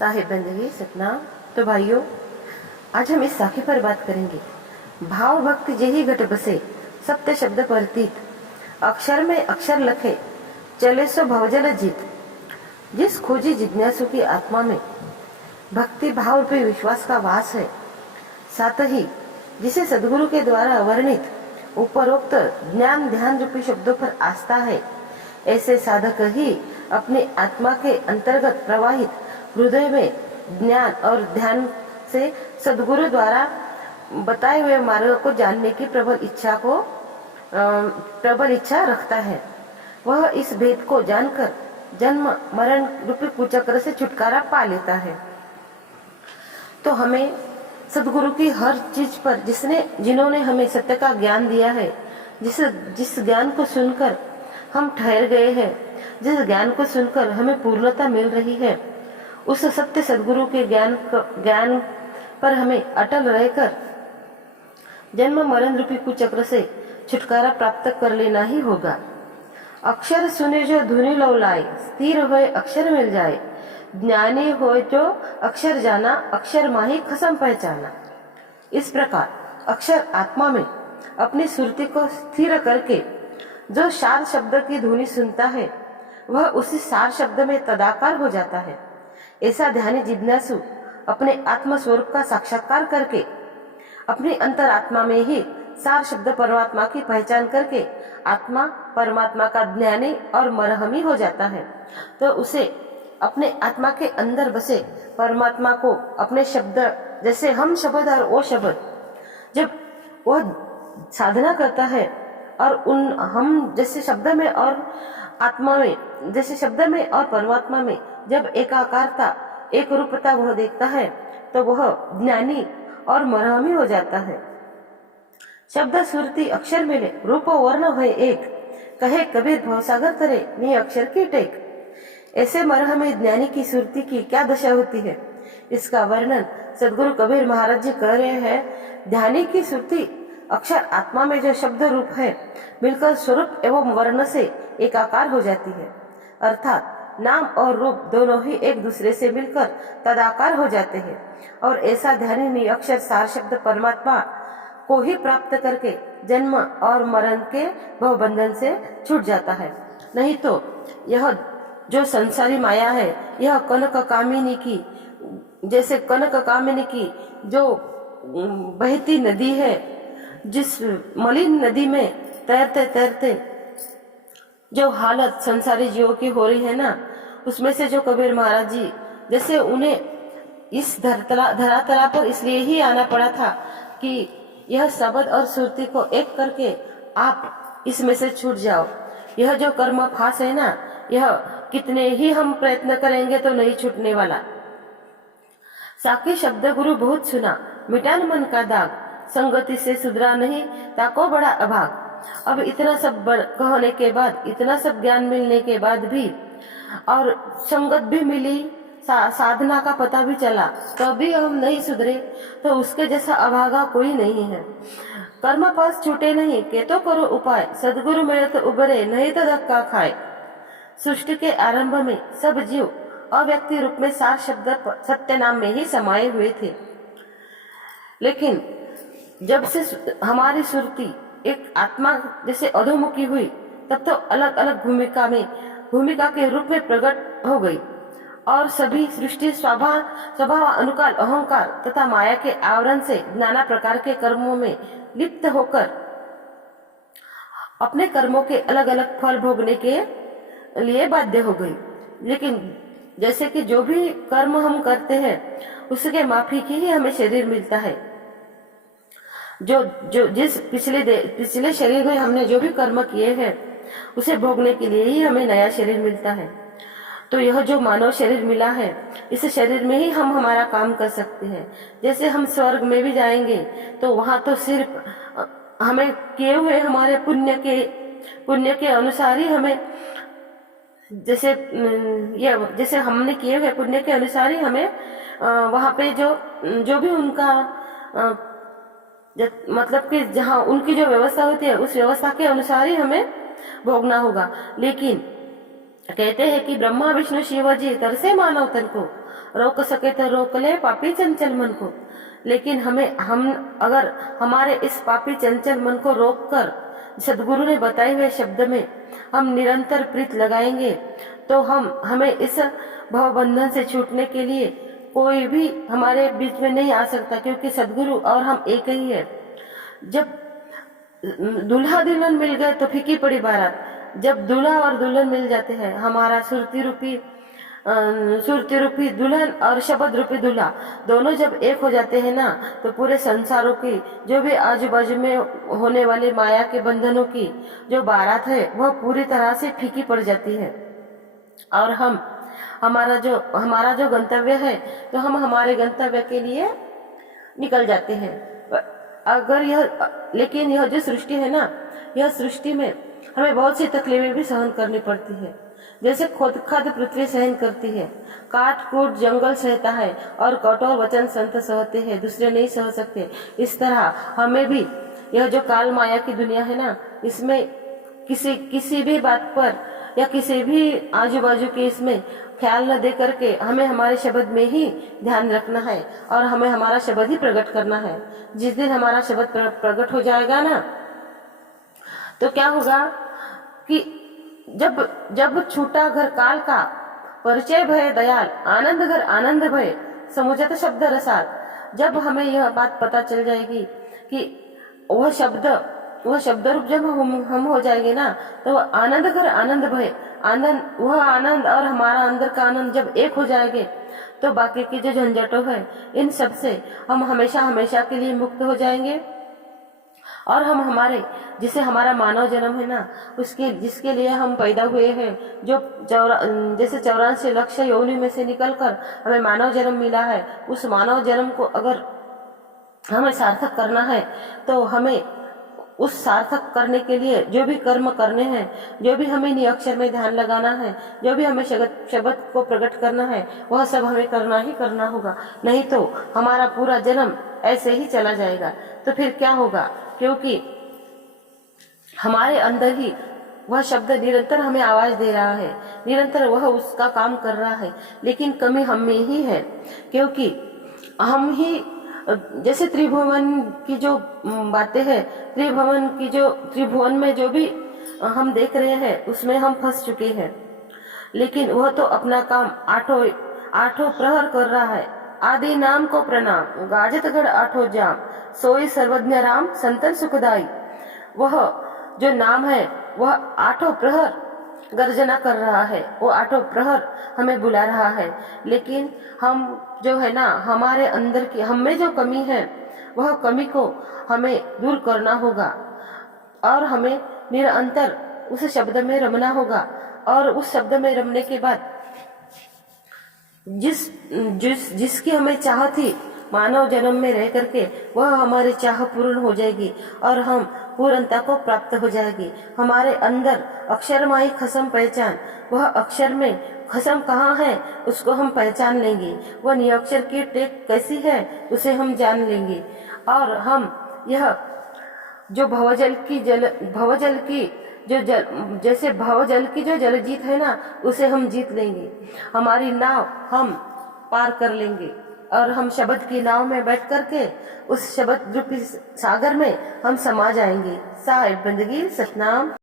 साहिब बंदगी सतनाम। तो भाइयों, आज हम इस साखी पर बात करेंगे। भाव भक्ति जेही घट बसे, सत्य शब्द परतीत, अक्षर में अक्षर लखे, चले सो भवजल जीत। जिस खोजी जिज्ञासु की आत्मा में भक्ति भाव रूपी विश्वास का वास है, साथ ही जिसे सदगुरु के द्वारा वर्णित उपरोक्त ज्ञान ध्यान रूपी शब्दों पर आस्था है, ऐसे साधक ही अपनी आत्मा के अंतर्गत प्रवाहित हृदय में ज्ञान और ध्यान से सदगुरु द्वारा बताए हुए मार्ग को जानने की प्रबल इच्छा रखता है। वह इस भेद को जानकर जन्म मरण रूपी कुचक्र से छुटकारा पा लेता है। तो हमें सदगुरु की हर चीज पर जिन्होंने हमें सत्य का ज्ञान दिया है, जिस ज्ञान को सुनकर हम ठहर गए हैं, जिस ज्ञान को सुनकर हमें पूर्णता मिल रही है, उस सत्य सदगुरु के ज्ञान पर हमें अटल रहकर जन्म मरण रूपी कुचक्र से छुटकारा प्राप्त कर लेना ही होगा। अक्षर सुने जो धुनि लौ लाए, स्थिर होए अक्षर मिल जाए। ज्ञानी होए जो अक्षर जाना, अक्षर माही खसम पहचाना। इस प्रकार अक्षर आत्मा में अपनी सुरति को स्थिर करके जो सार शब्द की धुनि सुनता है, वह उसी सार शब्द में तदाकार हो जाता है। ऐसा ध्यानी जिज्ञासु अपने आत्म स्वरूप का साक्षात्कार करके अपनी अंतरात्मा में ही सार शब्द परमात्मा की पहचान करके आत्मा परमात्मा का ज्ञानी और मरहमी हो जाता है। तो उसे अपने आत्मा के अंदर बसे परमात्मा को अपने शब्द, जैसे हम शब्द और वो शब्द, जब वह साधना करता है और हम जैसे शब्द में और आत्मा में, जैसे शब्द में और परमात्मा में जब एकाकारता एक रूपता वह देखता है, तो वह ज्ञानी और मरहमी हो जाता है। शब्द सुरती अक्षर मिले, रूप वर्ण है एक, कहे कबीर भवसागर तरे नी अक्षर की टेक। ऐसे मरहमी ज्ञानी की सुरती की क्या दशा होती है, इसका वर्णन सदगुरु कबीर महाराज जी कर रहे हैं। ध्यानी की सुरती अक्षर आत्मा में जो शब्द रूप है मिलकर स्वरूप एवं वर्ण से एकाकार हो जाती है, अर्थात नाम और रूप दोनों ही एक दूसरे से मिलकर तदाकार हो जाते हैं। और ऐसा ध्यानी निरक्षर सार शब्द परमात्मा को ही प्राप्त करके जन्म और मरण के भवबंधन से छूट जाता है। नहीं तो यह जो संसारी माया है, यह कनक कामिनी की, जैसे कनक कामिनी की जो बहती नदी है, जिस मलिन नदी में तैरते तैरते जो हालत संसारी जीवों की हो रही है ना, उसमें से जो कबीर महाराज जी, जैसे उन्हें इस धरातला पर इसलिए ही आना पड़ा था कि यह शब्द और सुरती को एक करके आप इसमें से छूट जाओ। यह जो कर्म फास है ना, यह कितने ही हम प्रयत्न करेंगे तो नहीं छूटने वाला। साकी शब्द गुरु बहुत सुना, मिटान मन का दाग, संगति से सुधरा नहीं ताको बड़ा अभाग। अब इतना सब कहने के बाद, इतना सब ज्ञान मिलने के बाद भी और संगत भी मिली, साधना का पता भी चला, तो भी हम नहीं सुधरे, तो उसके जैसा अभागा कोई नहीं है। कर्म पास छूटे नहीं के तो करो उपाय, सदगुरु मिले तो उबरे नहीं तो धक्का खाए। सृष्टि के आरंभ में सब जीव अव्यक्ति रूप में सार शब्द सत्य नाम में ही समाये हुए थे, लेकिन जब से हमारी सुरती एक आत्मा जैसे अधोमुखी हुई, तब तो अलग अलग भूमिका के रूप में प्रकट हो गई और सभी सृष्टि स्वभाव अनुकाल अहंकार तथा माया के आवरण से नाना प्रकार के कर्मों में लिप्त होकर अपने कर्मों के अलग अलग फल भोगने के लिए बाध्य हो गई। लेकिन जैसे कि जो भी कर्म हम करते हैं, उसके माफी की ही हमें शरीर मिलता है। जो जिस पिछले शरीर में हमने जो भी कर्म किए हैं, उसे भोगने के लिए ही हमें नया शरीर मिलता है। तो यह जो मानव शरीर मिला है, इस शरीर में ही हम हमारा काम कर सकते हैं। जैसे हम स्वर्ग में भी जाएंगे तो वहां तो सिर्फ हमें किए हुए हमारे पुण्य के अनुसार ही हमें, जैसे हमने किए हुए पुण्य के अनुसार ही हमें वहां पे जो भी उनका मतलब कि जहाँ उनकी जो व्यवस्था होती है, उस व्यवस्था के अनुसार ही हमें भोगना होगा। लेकिन कहते हैं कि ब्रह्मा विष्णु शिव जी तरसे मानव तन को, रोक सके तो रोक ले पापी चंचल मन को। लेकिन हम अगर हमारे इस पापी चंचल मन को रोककर सदगुरु ने बताए हुए शब्द में हम निरंतर प्रीत लगाएंगे तो हमें इस भव बंधन से छूटने के लिए कोई भी हमारे बीच में नहीं आ सकता, क्योंकि सदगुरु और हम एक ही है। जब दूल्हा दुल्हन मिल गए तो फीकी पड़ी बारात। जब दूल्हा और दुल्हन मिल जाते हैं, हमारा सुरती रूपी दुल्हन और शब्द रूपी दूल्हा दोनों जब एक हो जाते हैं ना, तो पूरे संसारों की जो भी आजू बाजू में होने वाली माया के बंधनों की जो बारात है वह पूरी तरह से फीकी पड़ जाती है। और हमारा जो गंतव्य है, तो हम हमारे गंतव्य के लिए निकल जाते हैं। लेकिन यह जो सृष्टि है ना, यह सृष्टि में हमें बहुत सी तकलीफें भी सहन करनी पड़ती है। जैसे खुद पृथ्वी सहन करती है, काट कूट जंगल सहता है और कठोर वचन संत सहते हैं, दूसरे नहीं सह सकते। इस तरह हमें भी यह जो काल माया की दुनिया है ना, इसमें किसी भी बात पर या किसी भी आजू बाजू के इसमें ख्याल न दे करके हमें हमारे शब्द में ही ध्यान रखना है और हमें हमारा शब्द ही प्रकट करना है। जिस दिन हमारा शब्द प्रकट हो जाएगा ना, तो क्या होगा कि जब छूटा घर काल का, परिचय भय दयाल, आनंद घर आनंद भय, समुझत शब्द रसाल। जब हमें यह बात पता चल जाएगी कि वह शब्द रूप जब हम हो जाएंगे ना, तो आनंद घर आनंद भय, वह आनंद और हमारा अंदर का आनंद जब एक हो जाएंगे, तो बाकी की जो झंझटों है इन सब से हम हमेशा हमेशा के लिए मुक्त हो जाएंगे। और हम जिसे हमारा मानव जन्म है ना, जिसके लिए हम पैदा हुए हैं, जो जैसे 84 लक्ष योनि में से निकलकर हमें मानव जन्म मिला है, उस मानव जन्म को अगर हमें सार्थक करना है, तो हमें उस सार्थक करने के लिए जो भी कर्म करने हैं, जो भी हमें निरक्षर में ध्यान लगाना है, जो भी हमें शब्द को प्रकट करना है, वह सब हमें करना ही करना होगा। नहीं तो हमारा पूरा जन्म ऐसे ही चला जाएगा। तो फिर क्या होगा, क्योंकि हमारे अंदर ही वह शब्द निरंतर हमें आवाज दे रहा है, निरंतर वह उसका काम कर रहा है, लेकिन कमी हम में ही है। क्योंकि हम ही जैसे त्रिभुवन की जो बातें हैं, त्रिभुवन में जो भी हम देख रहे हैं उसमें हम फंस चुके हैं। लेकिन वह तो अपना काम आठों प्रहर कर रहा है। आदि नाम को प्रणाम, गाजतगढ़ आठों जाम, सोई सर्वज्ञ राम संतन सुखदाई। वह जो नाम है वह आठों प्रहर गर्जना कर रहा है, वो आठों प्रहर हमें बुला रहा है। लेकिन हम जो है ना, हमारे अंदर की हमें जो कमी है, वह कमी को हमें दूर करना होगा और हमें निरंतर उस शब्द में रमना होगा। और उस शब्द में रमने के बाद जिसकी हमें चाह थी मानव जन्म में रह करके, वह हमारी चाह पूर्ण हो जाएगी और हम पूर्णता को प्राप्त हो जाएगी। हमारे अंदर अक्षरमाई खसम पहचान, वह अक्षर में खसम कहाँ है उसको हम पहचान लेंगे। वह निरक्षर की टेक कैसी है उसे हम जान लेंगे। और हम यह जो भवजल की जो जल जीत है ना, उसे हम जीत लेंगे। हमारी नाव हम पार कर लेंगे और हम शब्द की नाव में बैठ करके उस शब्द रूपी सागर में हम समा जाएंगे। साहिब बंदगी सतनाम।